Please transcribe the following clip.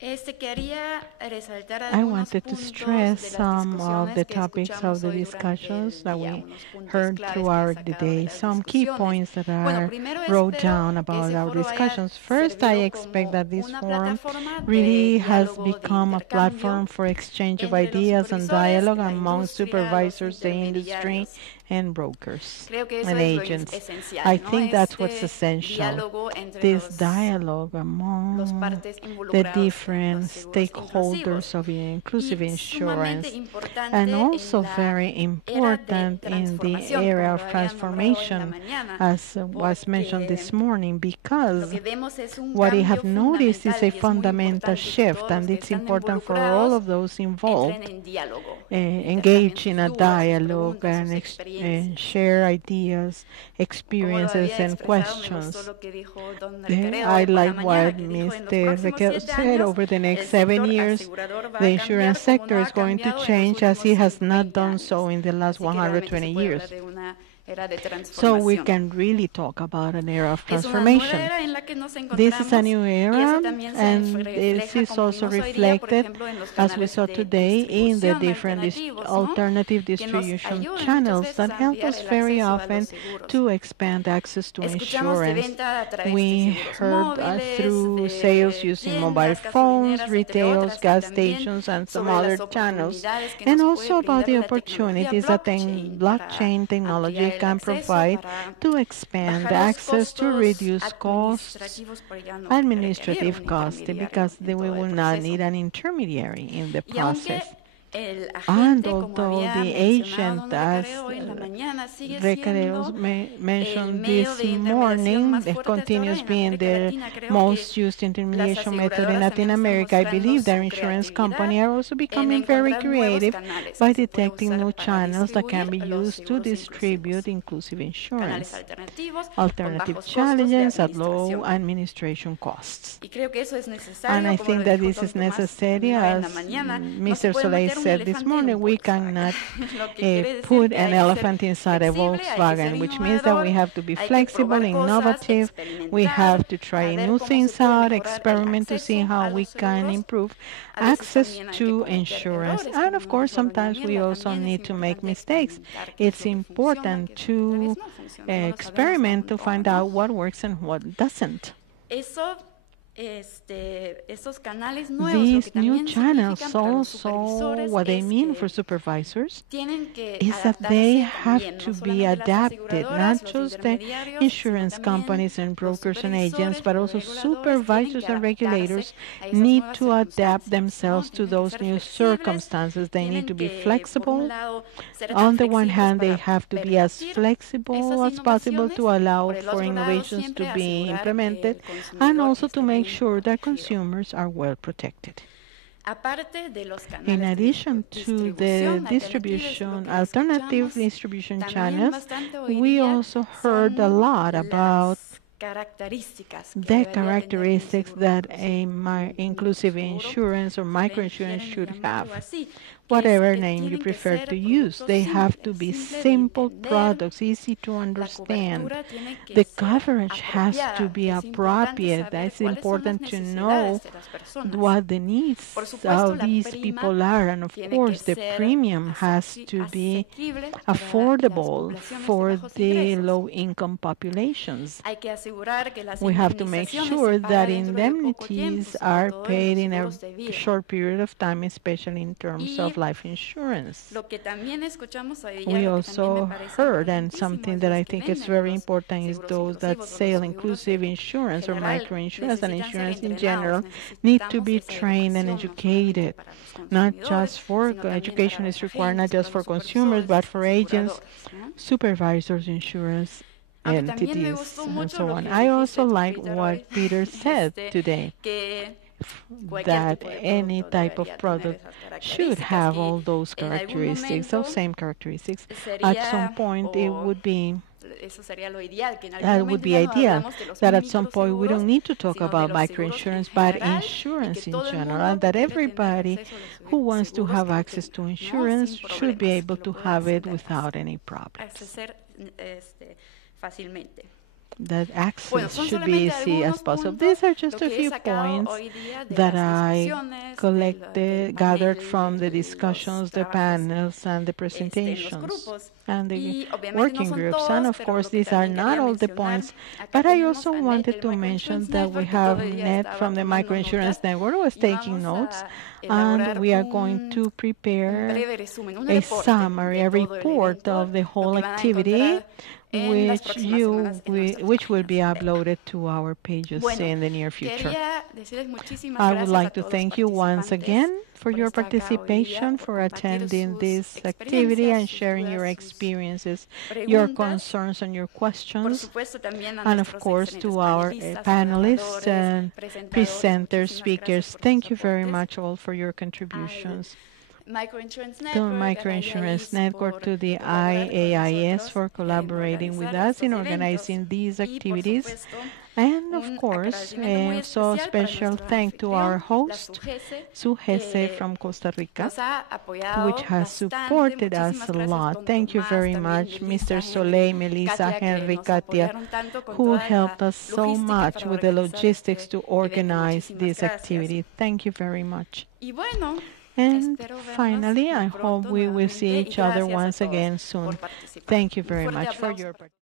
I wanted to stress some of the topics of the discussions that we heard throughout the day, some key points that are wrote down about our discussions. First, I expect that this forum really has become a platform for exchange of ideas and dialogue among supervisors, the industry, and brokers and agents. I think that's what's essential. This dialogue among the different stakeholders of inclusive insurance, and also very important in the area of transformation, as was mentioned this morning, because what we have noticed is a fundamental shift, and it's important for all of those involved engage in a dialogue and share ideas, experiences, and questions. I like what Mr. Requel said. Over the next 7 years, the insurance sector is going to change as it has not done so in the last 120 years. So we can really talk about an era of transformation. This is a new era, and this is also reflected, as we saw today, in the different alternative distribution channels that help us very often to expand access to insurance. We heard through sales using mobile phones, retails, gas stations, and some other channels, and also about the opportunities that blockchain technology can provide to expand access, to reduce costs, administrative costs, because we will not need an intermediary in the process. And although the agent, as Recareos mentioned this morning, continues being the most used intermediation method in Latin America, I believe that insurance companies are also becoming very creative by detecting new channels that can be used to distribute inclusive insurance, alternative challenges at low administration costs. And I think that this is necessary, as Mr. Soleil said this morning. We cannot put an elephant inside a Volkswagen, which means that we have to be flexible, innovative. We have to try new things out, experiment to see how we can improve access to insurance. And of course, sometimes we also need to make mistakes. It's important to experiment to find out what works and what doesn't. These new channels also, what they mean for supervisors is that they have to be adapted, not just the insurance companies and brokers and agents, but also supervisors and regulators need to adapt themselves to those new circumstances. They need to be flexible. On the one hand, they have to be as flexible as possible to allow for innovations to be implemented, and also to make sure that consumers are well protected. In addition to the alternative distribution channels, we also heard a lot about the characteristics that a inclusive insurance or microinsurance should have. Whatever name you prefer to use, they have to be simple products, easy to understand. The coverage has to be appropriate. It's important to know what the needs of these people are. And of course, the premium has to be affordable for the low-income populations. We have to make sure that indemnities are paid in a short period of time, especially in terms of life insurance. We also heard, and something that I think is very important, is those that sell inclusive insurance or microinsurance and insurance in general need to be trained and educated. Not just for education is required, not just for consumers, but for agents, supervisors, insurance entities, and so on. I also like what Peter said today, that any type of product should have all those characteristics, those same characteristics. At some point, it would be ideal that at some point we don't need to talk about microinsurance, but insurance in general, and that everybody who wants to have access to insurance should be able to have it without any problems. that access should be easy as possible. These are just a few points that I gathered from the discussions, the panels, and the presentations, and the working groups. And of course, these are not all the points, but I also wanted to mention that we have Ned from the Microinsurance Network who is taking notes, and we are going to prepare a summary, a report of the whole activity, which will be uploaded to our pages in the near future. I would like to thank you once again for your participation, for attending this activity and sharing your experiences, your concerns and your questions, and of course to our panelists and presenters, speakers. Thank you very much all for your contributions. To Microinsurance Network, to the IAIS for collaborating with us in organizing these activities. And of course, also special thanks to our host, SUGESE from Costa Rica, which has supported us a lot. Thank you very much, Mr. Soleil, Melissa, Henry, Katia, who helped us so much with the logistics to organize this activity. Thank you very much. And finally, I hope we will see each other once again soon. Thank you very much for your participation.